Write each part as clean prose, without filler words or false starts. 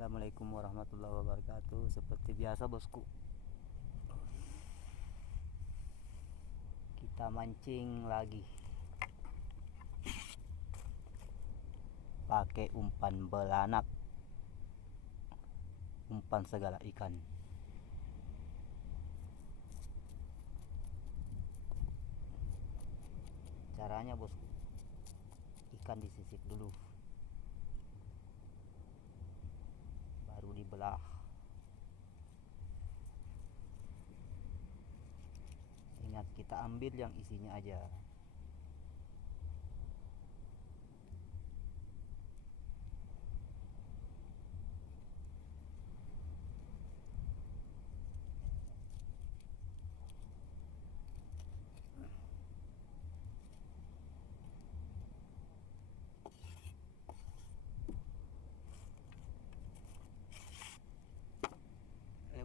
Assalamualaikum warahmatullahi wabarakatuh. Seperti biasa bosku, kita mancing lagi pakai umpan belanak, umpan segala ikan. Caranya bosku, ikan disisip dulu, baru dibelah. Ingat, kita ambil yang isinya aja.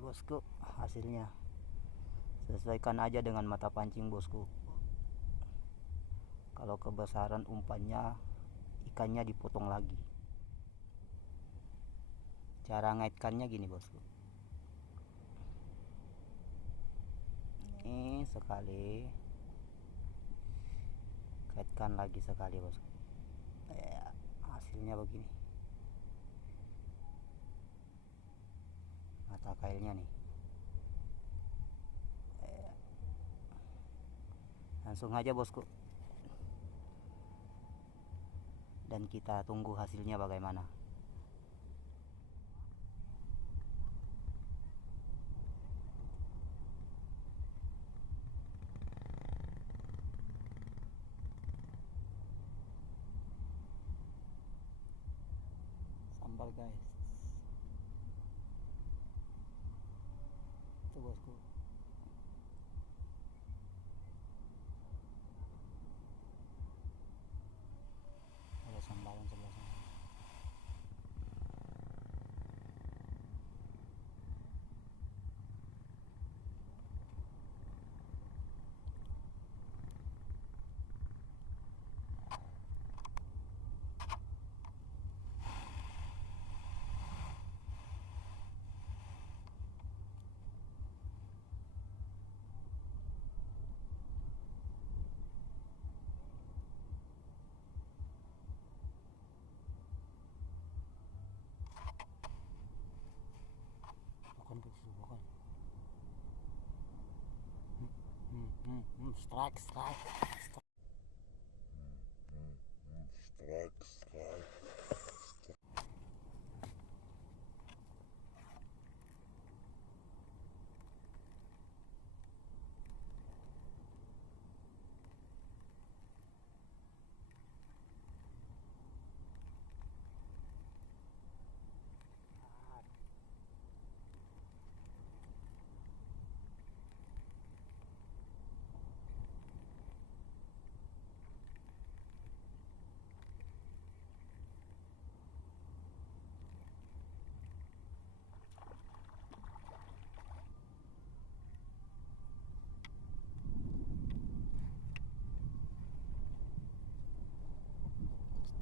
Bosku, hasilnya sesuaikan aja dengan mata pancing bosku. Kalau kebesaran umpannya, ikannya dipotong lagi. Cara ngaitkannya gini bosku, ini sekali, kaitkan lagi sekali bosku. Ya, hasilnya begini, mata kailnya nih. Langsung aja bosku, dan kita tunggu hasilnya bagaimana. Sambal guys, itu bosku. Ada sambalan sebelah sana. Makan bosku, makan. Strike, strike.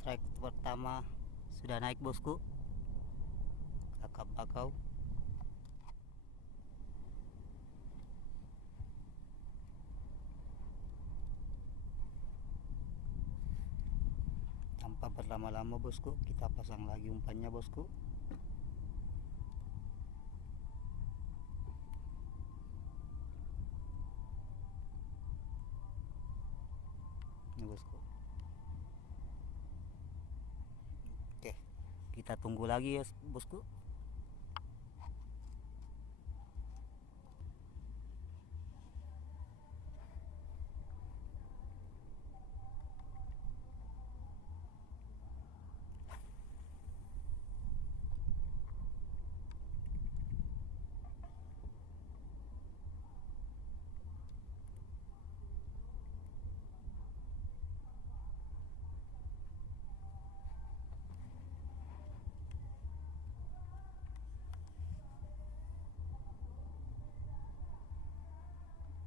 Strike pertama sudah naik bosku, kakap bakau. Tanpa berlama-lama bosku, kita pasang lagi umpannya bosku. Ini bosku. Oke, kita tunggu lagi ya bosku.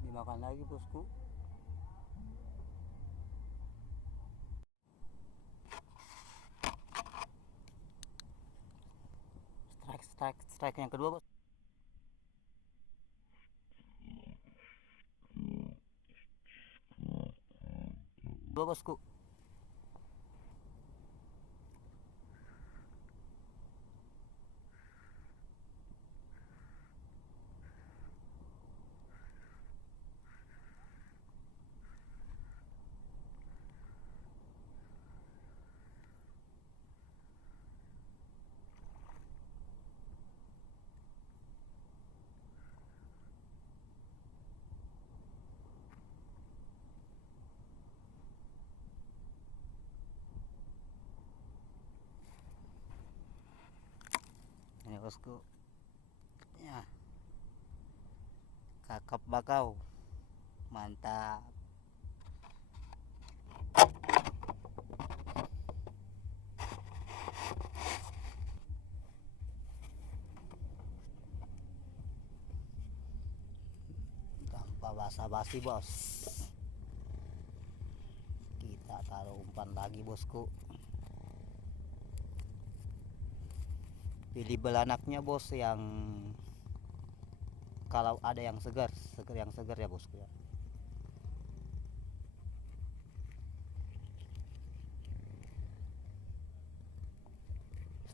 Dimakan lagi bosku. strike yang kedua bos. Dua bosku. Ini bosku ya, kakap bakau mantap. Tanpa basa-basi bos, kita taruh umpan lagi bosku. Pilih belanaknya bos yang kalau ada yang segar yang segar ya bosku ya.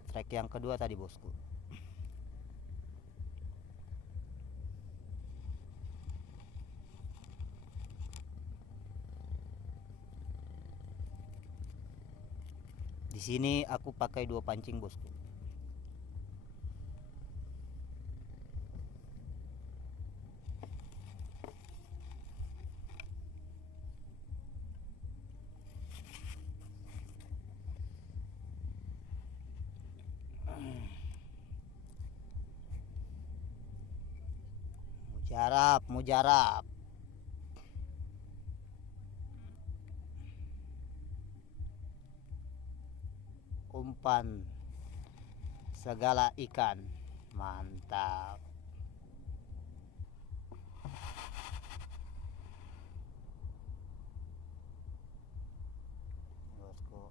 Strike yang kedua tadi bosku. Di sini aku pakai 2 pancing bosku. Mujarab. Umpan segala ikan, mantap. Bosku.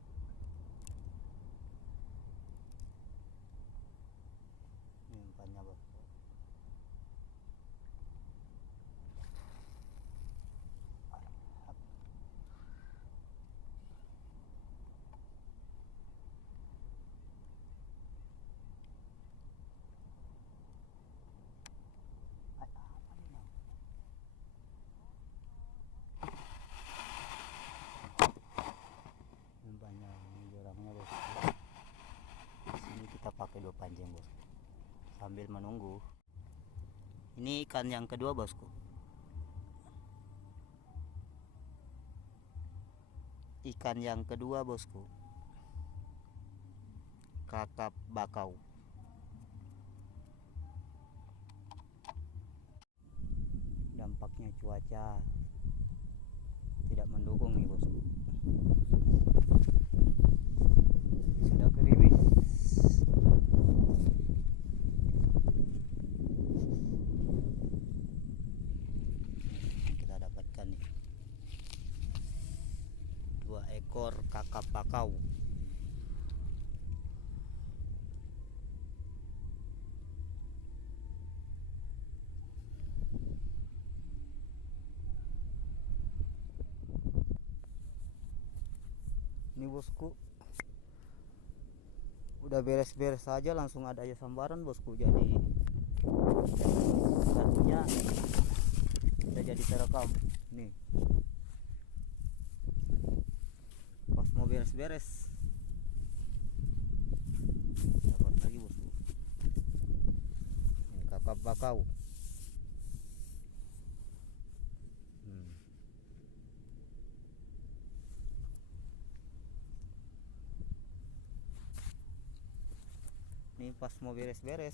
Ini umpannya bosku. Kita pakai 2 pancing bosku sambil menunggu. Ini ikan yang kedua bosku. Ikan yang kedua bosku, kakap bakau. Dampaknya cuaca tidak mendukung nih bosku. Sudah gerimis. Kita dapatkan nih 2 ekor kakap bakau. Ini bosku udah beres-beres saja langsung ada aja sambaran bosku. Jadi satunya udah jadi terekam nih. Pas mau beres-beres dapat lagi bosku. Ini kakap bakau. Ini pas mau beres-beres